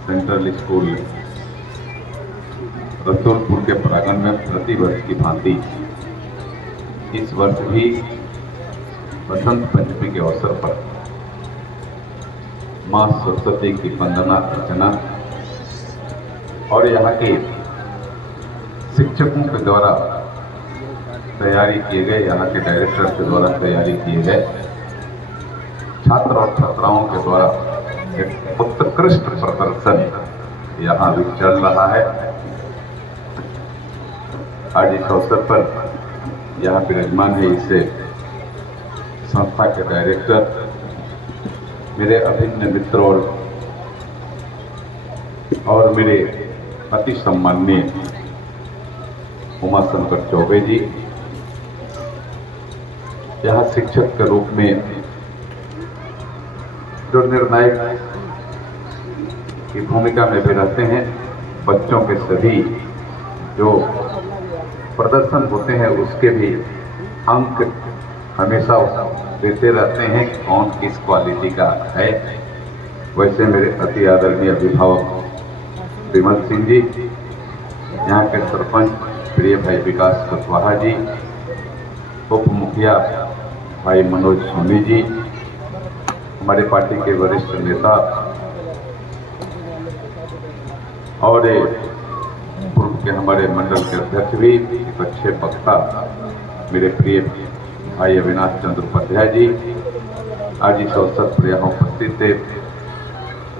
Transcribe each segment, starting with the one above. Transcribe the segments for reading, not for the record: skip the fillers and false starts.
Central school Rasulpur के प्रांगण में प्रतिवर्ष की भांति इस वर्ष भी बसंत पंचमी के अवसर पर मां सरस्वती की वंदना अर्चना और यहाँ के शिक्षकों के द्वारा तैयारी किए गए, यहाँ के डायरेक्टर के द्वारा तैयारी किए गए, छात्र और छात्राओं के द्वारा एक उत्कृष्ट प्रदर्शन यहाँ भी चल रहा है। आज इस अवसर पर यहाँ विराजमान है इससे संस्था के डायरेक्टर, मेरे अभिन्न मित्र और मेरे अति सम्माननीय उमाशंकर चौबे जी, यहाँ शिक्षक के रूप में जो निर्णायक की भूमिका में भी रहते हैं, बच्चों के सभी जो प्रदर्शन होते हैं उसके भी अंक हमेशा देते रहते हैं कि कौन किस क्वालिटी का है। वैसे मेरे अति आदरणीय अभिभावक विमल सिंह जी, यहाँ के सरपंच प्रिय भाई विकास कुशवाहा जी, उप मुखिया भाई मनोज सोनी जी, हमारे पार्टी के वरिष्ठ नेता और पूर्व के हमारे मंडल के अध्यक्ष भी, एक अच्छे वक्ता मेरे प्रिय भाई अविनाश चंद्र उपाध्याय जी, आज इस अवसर पर यहाँ उपस्थित थे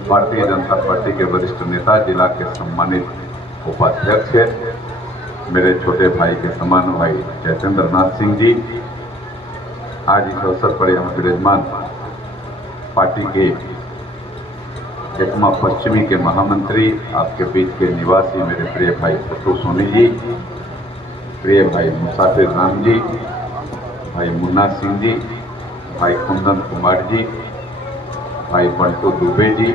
भारतीय जनता पार्टी के वरिष्ठ नेता, जिला के सम्मानित उपाध्यक्ष है मेरे छोटे भाई के समान भाई जयचंद्र नाथ सिंह जी, आज इस अवसर पर यहाँ विराजमान पार्टी के एकमा पश्चिमी के महामंत्री, आपके बीच के निवासी मेरे प्रिय भाई पुट्टू सोनी जी, प्रिय भाई मुसाफिर राम जी, भाई मुन्ना सिंह जी, भाई कुंदन कुमार जी, भाई बंटू दुबे जी,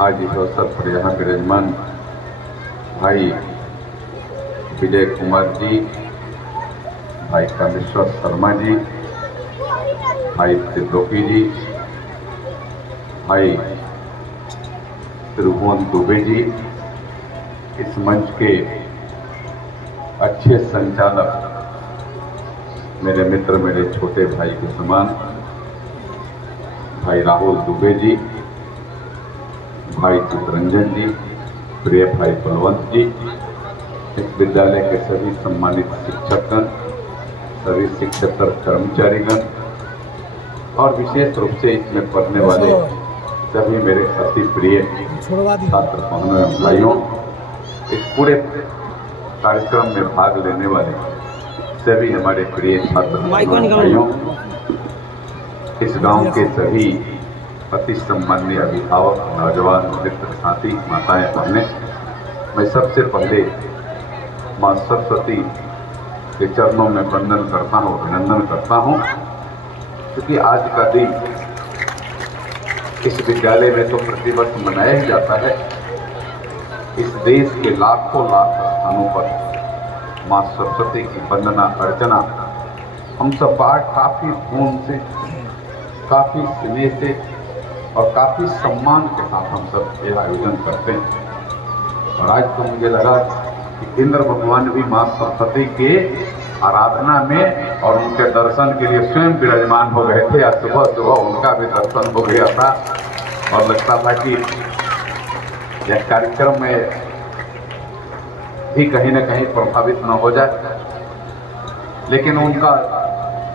आज इस अवसर पर यहाँ विराजमान भाई विजय कुमार जी, भाई कामेश्वर शर्मा जी, भाई त्रिलोकी जी, भाई त्रिभुवन दुबे जी, इस मंच के अच्छे संचालक मेरे मित्र, मेरे छोटे भाई के समान भाई राहुल दुबे जी, भाई चितरंजन जी, प्रिय भाई बलवंत जी, इस विद्यालय के सभी सम्मानित शिक्षकगण, सभी शिक्षकेतर कर्मचारीगण और विशेष रूप से इसमें पढ़ने वाले सभी मेरे अति प्रिय छात्र बहनों एवं भाइयों, इस पूरे कार्यक्रम में भाग लेने वाले सभी हमारे प्रिय छात्र भाइयों, इस गांव के सभी अति सम्माननीय अभिभावक, नौजवान मित्र, साथी, माताएं, बहनें, मैं सबसे पहले मां सरस्वती के चरणों में वंदन करता हूँ, अभिनंदन करता हूँ, क्योंकि आज का दिन इस विद्यालय में तो प्रतिवर्ष मनाया ही जाता है। इस देश के लाखों लाख स्थानों पर मां सरस्वती की वंदना अर्चना हम सब पाठ काफी धूम से, काफी स्नेह से और काफी सम्मान के साथ हम सब यह आयोजन करते हैं। और आज तो मुझे लगा कि इंद्र भगवान भी मां सरस्वती के आराधना में और उनके दर्शन के लिए स्वयं विराजमान हो गए थे। आज सुबह सुबह उनका भी दर्शन हो गया था और लगता था कि यह कार्यक्रम में भी कहीं न कहीं प्रभावित न हो जाए, लेकिन उनका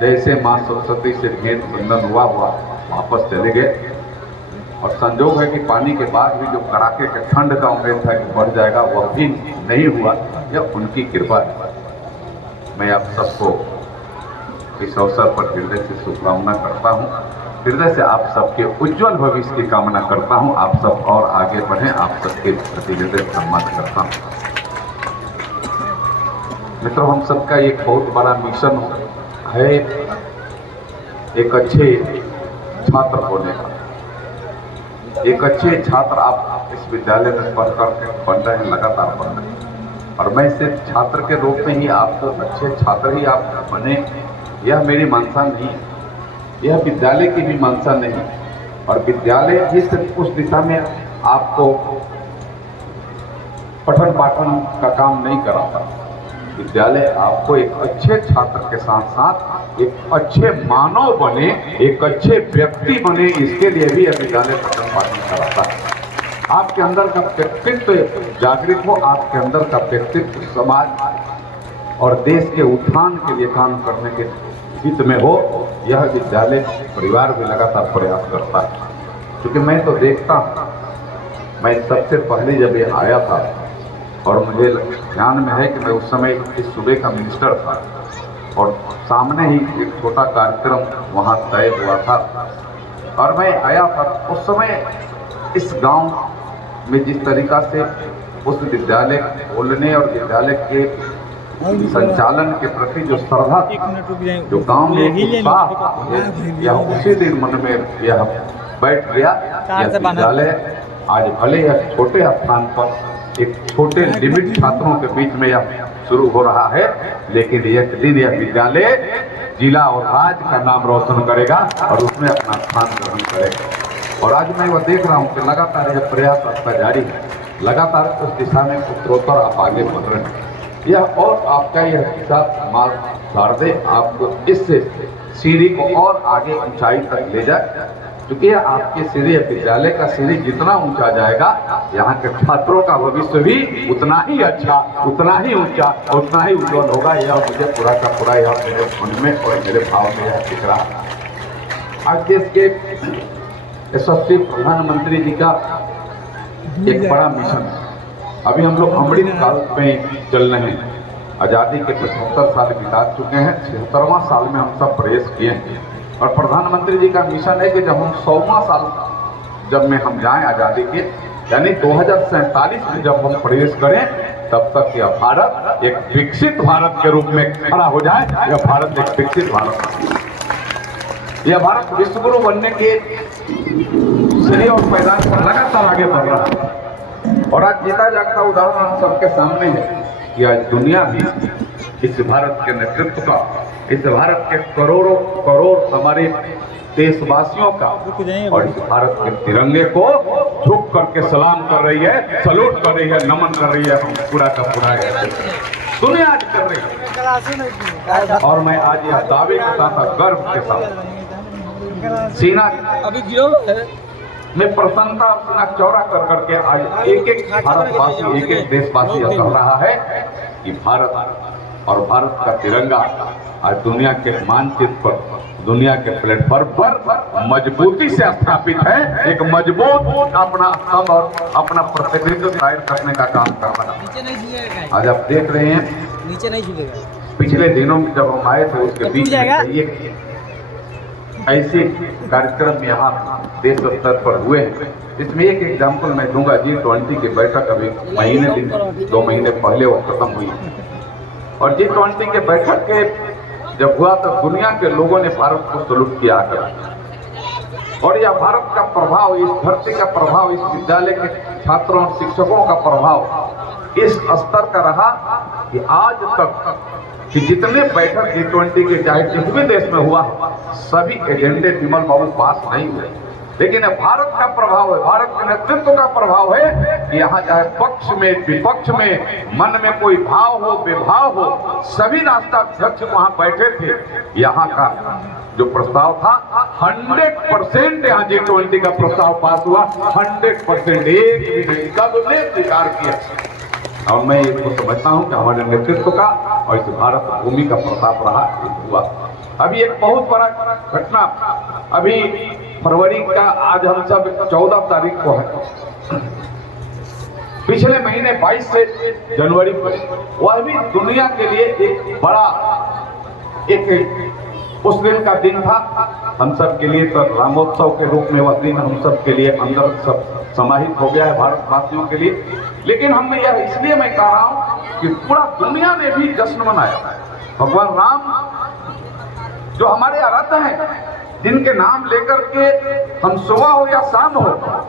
जैसे मां सरस्वती से भेंट बंधन हुआ वापस चले गए। और संजोग है कि पानी के बाद भी जो कड़ाके के ठंड का उम्मीद था कि बढ़ जाएगा, वह भी नहीं हुआ, यह उनकी कृपा है। मैं आप सबको इस अवसर पर हृदय से शुभकामना करता हूँ, हृदय से आप सबके उज्जवल भविष्य की कामना करता हूँ। आप सब और आगे बढ़ें, आप सबके प्रति हृदय सम्मान करता हूँ। मित्रों, हम सबका एक बहुत बड़ा मिशन है एक अच्छे छात्र होने का। एक अच्छे छात्र आप इस विद्यालय में पढ़ करके बन रहे हैं, लगातार बन रहे हैं, और मैं सिर्फ छात्र के रूप में ही आपको अच्छे छात्र ही आप बने, यह मेरी मंशा नहीं, यह विद्यालय की भी मंशा नहीं। और विद्यालय भी सिर्फ उस दिशा में आपको पठन पाठन का काम नहीं कराता। विद्यालय आपको एक अच्छे छात्र के साथ साथ एक अच्छे मानव बने, एक अच्छे व्यक्ति बने, इसके लिए भी यह विद्यालय पठन पाठन कराता है। आपके अंदर का व्यक्तित्व जागृत हो, आपके अंदर का व्यक्तित्व समाज और देश के उत्थान के लिए काम करने के हित में हो, यह विद्यालय परिवार भी लगातार प्रयास करता है। क्योंकि मैं तो देखता हूँ, मैं सबसे पहले जब ये आया था और मुझे ध्यान में है कि मैं उस समय इस सूबे का मिनिस्टर था और सामने ही एक छोटा कार्यक्रम वहाँ तय हुआ था और मैं आया था। उस समय इस गांव में जिस तरीका से उस विद्यालय खोलने और विद्यालय के संचालन के प्रति जो श्रद्धा थी, जो गांव में उत्साह, यह उसी दिन मन में यह बैठ गया। यह विद्यालय आज भले यह छोटे स्थान पर एक छोटे लिमिट छात्रों के बीच में यह शुरू हो रहा है, लेकिन एक दिन यह विद्यालय जिला और राज्य का नाम रोशन करेगा और उसमें अपना स्थान ग्रहण करेगा। और आज मैं वह देख रहा हूँ कि लगातार यह प्रयास आपका जारी है, लगातार उस दिशा में उत्तरोत्तर आप आगे बढ़ रहे हैं। यह और आपका यह दिशा मार्ग दे आपको इस सीढ़ी को और आगे ऊंचाई तक ले जाए, क्योंकि आपके सीढ़ी, विद्यालय का सीढ़ी जितना ऊंचा जाएगा, यहाँ के छात्रों का भविष्य भी उतना ही अच्छा, उतना ही ऊंचा, उतना ही उज्जवल होगा। यह मुझे पूरा का पूरा यह मेरे मन में और मेरे भाव में यह दिख रहा है। आज देश के यशस्वी प्रधानमंत्री जी का एक बड़ा मिशन है। अभी हम लोग अमृत काल में चल रहे हैं। आज़ादी के 75 साल बिता चुके हैं, 76वां साल में हम सब प्रवेश किए हैं और प्रधानमंत्री जी का मिशन है कि जब हम 100वां साल जब में हम जाएं आज़ादी के, यानी 2047 में जब हम प्रवेश करें, तब तक यह भारत एक विकसित भारत के रूप में खड़ा हो जाए। यह भारत एक विकसित भारत, यह भारत विश्वगुरु बनने के सीढ़ी और पैदान पर लगातार आगे बढ़ रहा है। और आज जीता जागता उदाहरण हम सबके सामने है कि आज दुनिया भी इस भारत के नेतृत्व का, इस भारत के करोड़ों करोड़ हमारे देशवासियों का और इस भारत के तिरंगे को झुक करके सलाम कर रही है, सलूट कर रही है, नमन कर रही है। हम पूरा का पूरा दुनिया आज कर रही है। और मैं आज यह दावे के साथ गर्व के साथ सीना अभी गिरो है में प्रसन्नता अपना चौड़ा कर करके आज एक एक भारतवासी, एक एक देशवासी कह रहा है कि भारत और भारत का तिरंगा आज दुनिया के मानचित्र पर, दुनिया के प्लेटफॉर्म पर मजबूती से स्थापित है। एक मजबूत अपना स्तंभ और अपना प्रतिनिधित्व कायम करने का काम कर रहा है। आज आप देख रहे हैं, नीचे नहीं झुकेगा। पिछले दिनों में जब हम आए थे उसके बीच में ऐसे कार्यक्रम यहाँ देश स्तर पर हुए हैं। इसमें एक एग्जाम्पल मैं दूंगा। G20 की बैठक अभी महीने दिन 2 महीने पहले वो खत्म हुई और G20 के बैठक के जब हुआ तो दुनिया के लोगों ने भारत को सलूट किया और यह भारत का प्रभाव, इस धरती का प्रभाव, इस विद्यालय के छात्रों और शिक्षकों का प्रभाव इस स्तर का रहा कि आज तक कि जितने बैठक G20 के चाहे जिस भी देश में हुआ, सभी एजेंडे विमल बाबू पास नहीं हुए। लेकिन भारत का प्रभाव है, भारत के नेतृत्व का प्रभाव है कि यहाँ चाहे पक्ष में विपक्ष में मन में कोई भाव हो विभाव हो, सभी राष्ट्राध्यक्ष वहाँ बैठे थे। यहाँ का जो प्रस्ताव था 100% यहाँ G20 का प्रस्ताव पास हुआ। 100% एक भी सबने स्वीकार किया। और मैं इसको समझता हूँ कि हमारे नेतृत्व का और इस भारत भूमि का प्रताप रहा हुआ। अभी एक बहुत बड़ा घटना, अभी फरवरी का आज हम सब 14 तारीख को है, पिछले महीने 22 से जनवरी को वह भी दुनिया के लिए एक बड़ा एक उस दिन का दिन था। हम सब के लिए तो रामोत्सव के रूप में वह दिन हम सब के लिए अंदर सब समाहित हो गया है भारतवासियों के लिए। लेकिन हम यह इसलिए मैं कह रहा हूं कि पूरा दुनिया ने भी जश्न मनाया। भगवान राम जो हमारे आराध्य हैं, जिनके नाम लेकर के हम सुबह हो या शाम हो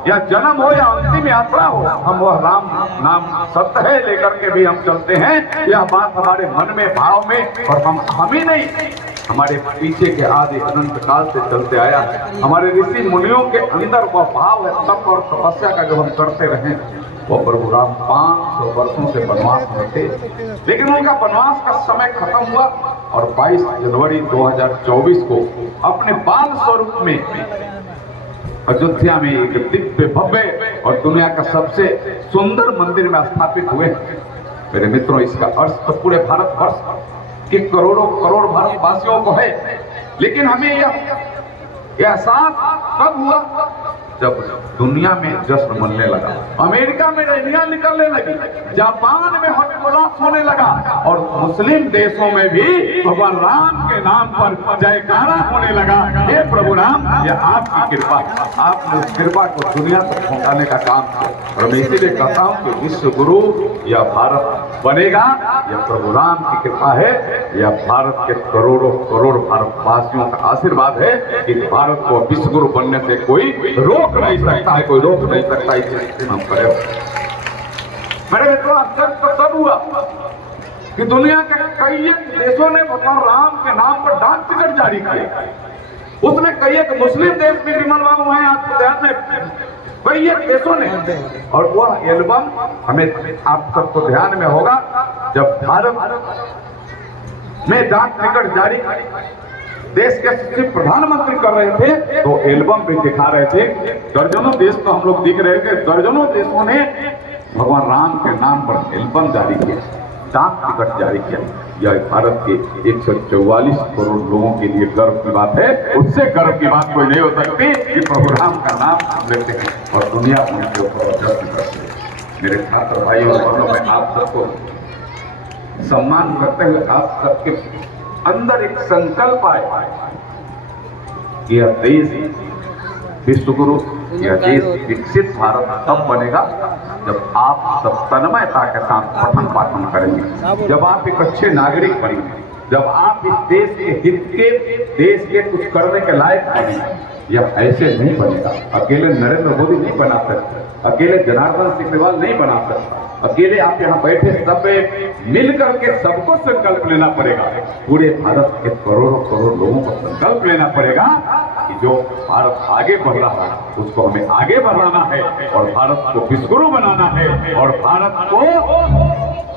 या जन्म हो या अंतिम यात्रा हो, हम वह राम नाम सत्य है लेकर के भी हम चलते हैं। यह बात हमारे मन में, भाव में, और हम ही नहीं हमारे पीछे के आदि अनंत काल से चलते आया है। हमारे ऋषि मुनियों के अंदर वह भाव है, तप और तपस्या का जो हम करते रहे, वो प्रभु राम 500 वर्षों से वनवास में थे, लेकिन उनका वनवास का समय खत्म हुआ और 22 जनवरी 2024 को अपने बाल स्वरूप में अयोध्या में एक दिव्य भव्य और दुनिया का सबसे सुंदर मंदिर में स्थापित हुए। मेरे मित्रों, इसका अर्थ तो पूरे भारतवर्ष के करोड़ों करोड़ भारतवासियों को है, लेकिन हमें यह एहसास कब हुआ जब दुनिया में जश्न मनने लगा, अमेरिका में रैलियां निकलने लगी, जापान में हर्षोल्लास होने लगा और मुस्लिम देशों में भी भगवान राम के नाम पर जयकारा होने लगा। हे प्रभु राम, यह आपकी कृपा, आपने उस कृपा को दुनिया तक पहुंचाने का काम किया। और मैं इसीलिए कहता हूं कि विश्व गुरु या भारत बनेगा, यह प्रभु राम की कृपा है, यह भारत के करोड़ों करोड़ भारतवासियों का आशीर्वाद है कि भारत को विश्व गुरु बनने से कोई रोक नहीं सकता है, कोई रोक नहीं सकता। इसे हम करें। मेरे मित्रों, आश्चर्य तो तब हुआ कि दुनिया के कई देशों ने भगवान राम के नाम पर डाक टिकट जारी किया। उसमें कई एक मुस्लिम देश भी विमल बाबू हैं, आपको ध्यान में, कई एक देशों ने, और वह एल्बम हमें आप सबको ध्यान में होगा, जब भारत में डाक टिकट जारी देश के सिर्फ प्रधानमंत्री कर रहे थे तो एल्बम भी दिखा रहे थे। दर्जनों देश तो हम लोग दिख रहे थे, दर्जनों देशों ने भगवान राम के नाम पर एल्बम जारी किया, डाक टिकट जारी किया। यह भारत के 144 करोड़ लोगों के लिए गर्व की बात है। उससे गर्व की बात कोई नहीं हो सकती कि प्रभु राम का नाम लेते हैं और दुनिया उनके ऊपर जश्न करते हैं। मेरे छात्र भाई और बहनों, मैं आप सबको सम्मान करते हुए आप सबके अंदर एक संकल्प आए कि यह देश विश्व गुरु, यह देश विकसित भारत तब बनेगा जब आप सब तन्मयता के साथ पठन पाठन करेंगे, जब आप एक अच्छे नागरिक बनेंगे, जब आप इस देश के हित के, देश के कुछ करने के लायक बनेंगे। यह ऐसे नहीं बनेगा, अकेले नरेंद्र मोदी नहीं बना सकते, अकेले जनार्दन सिग्रीवाल नहीं बना सकता, अकेले आप यहाँ बैठे सब मिल करके सबको संकल्प लेना पड़ेगा। पूरे भारत के करोड़ों करोड़ लोगों को संकल्प लेना पड़ेगा कि जो भारत आगे बढ़ रहा है उसको हमें आगे बढ़ाना है और भारत को विश्वगुरु बनाना है और भारत को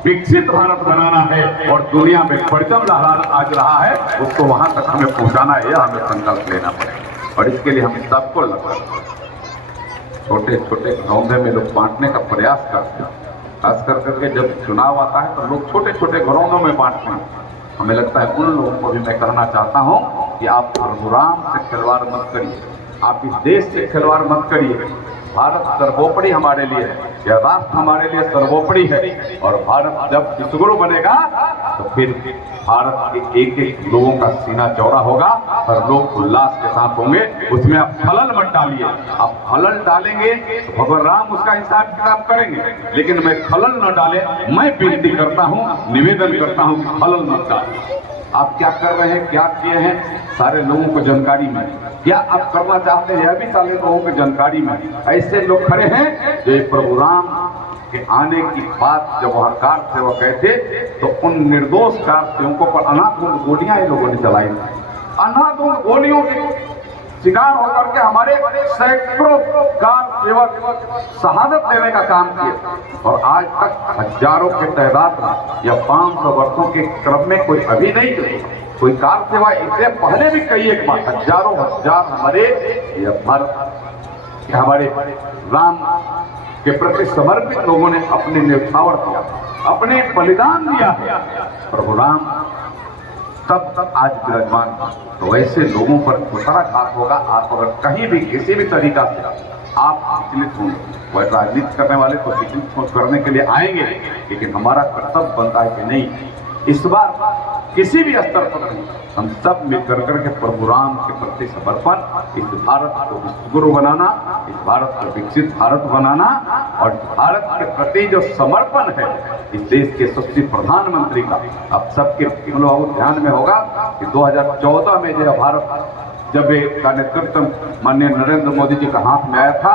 विकसित भारत बनाना है और दुनिया में परचम लहरा आज रहा है उसको वहां तक हमें पहुंचाना है। यह हमें संकल्प लेना पड़ेगा और इसके लिए हमें सबको लगता है। छोटे छोटे घरौंदे में लोग बांटने का प्रयास करते हैं, खास करके जब चुनाव आता है तो लोग छोटे छोटे घरौंदों में बांटते हैं। हमें लगता है उन लोगों को भी मैं कहना चाहता हूं कि आप प्रभु राम से खिलवाड़ मत करिए, आप इस देश से खिलवाड़ मत करिए। भारत सर्वोपरि हमारे लिए है, यह राष्ट्र हमारे लिए सर्वोपरि है और भारत जब विश्वगुरु बनेगा तो फिर भारत के एक एक लोगों का सीना चौड़ा होगा, हर लोग उल्लास के साथ होंगे। उसमें आप खलल मत डालिए, आप खलल डालेंगे तो भगवान राम उसका हिसाब किताब करेंगे, लेकिन मैं खलल न डाले, मैं विनती करता हूँ, निवेदन करता हूँ कि खलल मत डालें। आप क्या कर रहे हैं, क्या किए हैं, सारे लोगों को जानकारी में, क्या आप करना चाहते हैं यह भी सारे लोगों को जानकारी में। ऐसे लोग खड़े हैं जो प्रभु राम के आने की बात जब वहां कार सेवक गए थे तो उन निर्दोष कार सेवकों पर अनाथ गोलियां इन लोगों ने चलाई, अनाथ गोलियों के शिकार होकर के हमारे सैकड़ों कार सेवक शहादत देने का काम किए और आज तक हजारों के तादाद में या 500 वर्षों के क्रम में कोई अभी नहीं की कोई कार सेवा। इससे पहले भी कई एक बार हजारों हजार हमारे राम के प्रति समर्पित लोगों ने अपने न्यौछावर किया, अपने बलिदान दिया है। प्रभु राम तब आज विराजमान, तो ऐसे लोगों पर दूसरा घात होगा। आप अगर कहीं भी किसी भी तरीका से आप विचलित होंगे, वह राजनीति करने वाले तो विचलित करने के लिए आएंगे, लेकिन हमारा कर्तव्य बनता है कि नहीं, इस बार किसी भी स्तर पर नहीं, हम सब मिलकर करके प्रभु राम के प्रति समर्पण, इस भारत को विश्वगुरु बनाना, इस भारत को विकसित भारत बनाना और भारत के प्रति जो समर्पण है इस देश के यशस्वी प्रधानमंत्री का, आप सबके ध्यान में होगा कि 2014 में जो भारत जब का नेतृत्व माननीय नरेंद्र मोदी जी का हाथ में आया था,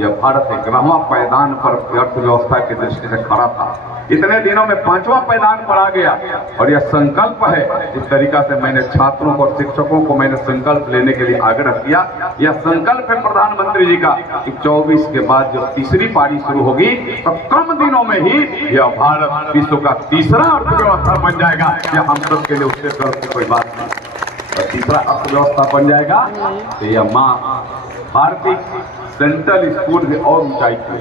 यह भारत 11वां पायदान पर अर्थव्यवस्था की दृष्टि से खड़ा था। इतने दिनों में 5वां पायदान पर आ गया और यह संकल्प है। जिस तरीका से मैंने छात्रों को और शिक्षकों को मैंने संकल्प लेने के लिए आग्रह किया, यह संकल्प है प्रधानमंत्री जी का कि 24 के बाद जब तीसरी पारी शुरू होगी तो कम दिनों में ही यह भारत विश्व का तीसरा अर्थव्यवस्था बन जाएगा। यह हम सब के लिए उससे गर्व की कोई बात नहीं। और तीसरा अर्थव्यवस्था बन जाएगा तो यह माँ भारतीय सेंट्रल स्कूल में और ऊंचाई की,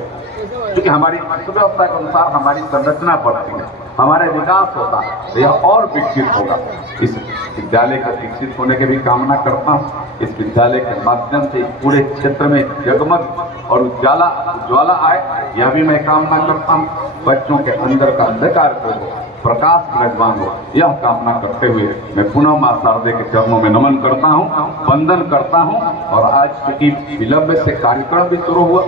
क्योंकि हमारी अर्थव्यवस्था के अनुसार हमारी संरचना बढ़ती है, हमारे विकास होता है, तो यह और विकसित होगा। इस विद्यालय का विकसित होने की भी कामना करता हूँ। इस विद्यालय के माध्यम से पूरे क्षेत्र में जगमग और उज्ज्वला आए, यह भी मैं कामना करता हूँ। बच्चों के अंदर का अंधकार को प्रकाश विराजमान हो, यह कामना करते हुए मैं पुनः मां शारदे के चरणों में नमन करता हूँ, वंदन करता हूँ। और आज चूंकि विलंब से कार्यक्रम भी शुरू हुआ,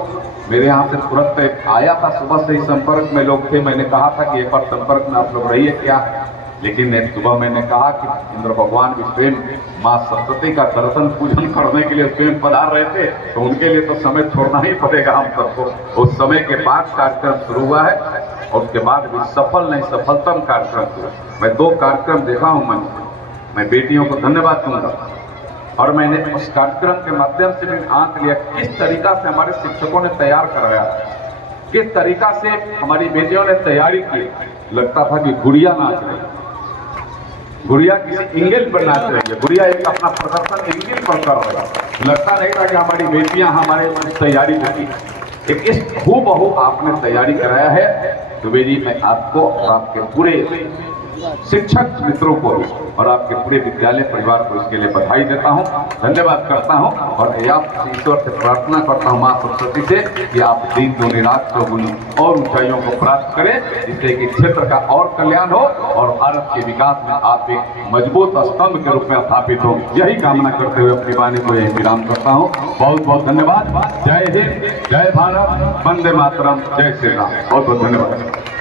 मेरे यहाँ से तुरंत आया था, सुबह से ही संपर्क में लोग थे। मैंने कहा था कि एक बार संपर्क में आप लोग रहिए क्या, लेकिन सुबह मैंने कहा कि इंद्र भगवान भी स्वयं माँ सरस्वती का दर्शन पूजन करने के लिए स्वयं पधार रहे थे, तो उनके लिए तो समय छोड़ना ही पड़ेगा हम सबको। उस समय के बाद कार्यक्रम शुरू हुआ है और उसके बाद भी सफल नहीं सफलतम कार्यक्रम हुआ। मैं 2 कार्यक्रम देखा हूँ मंच में, मैं बेटियों को धन्यवाद दूंगा। और मैंने उस कार्यक्रम के माध्यम से भी आंक लिया किस तरीका से हमारे शिक्षकों ने तैयार कराया, किस तरीका से हमारी बेटियों ने तैयारी की। लगता था कि गुड़िया नाच रही, गुड़िया किसी इंगेज पर नाच रही है, गुड़िया एक अपना प्रदर्शन इंगेज पर कर रहा है। लगता नहीं था कि हमारी बेटियां हमारे तैयारी करी। एक इस हूबहू आपने तैयारी कराया है। दुबे जी, मैं आपको और आपके पूरे शिक्षक मित्रों को और आपके पूरे विद्यालय परिवार को इसके लिए बधाई देता हूं, धन्यवाद करता हूं। और आप ईश्वर से प्रार्थना करता हूं मां सरस्वती से कि आप दिन दूनी रात चौगुनी और ऊंचाइयों को प्राप्त करें, जिससे कि क्षेत्र का और कल्याण हो और भारत के विकास में आप एक मजबूत स्तंभ के रूप में स्थापित हो। यही कामना करते हुए अपनी वाणी को यही विराम करता हूँ। बहुत बहुत धन्यवाद। जय हिंद, जय भारत, वंदे मातरम, जय श्री राम। बहुत बहुत धन्यवाद।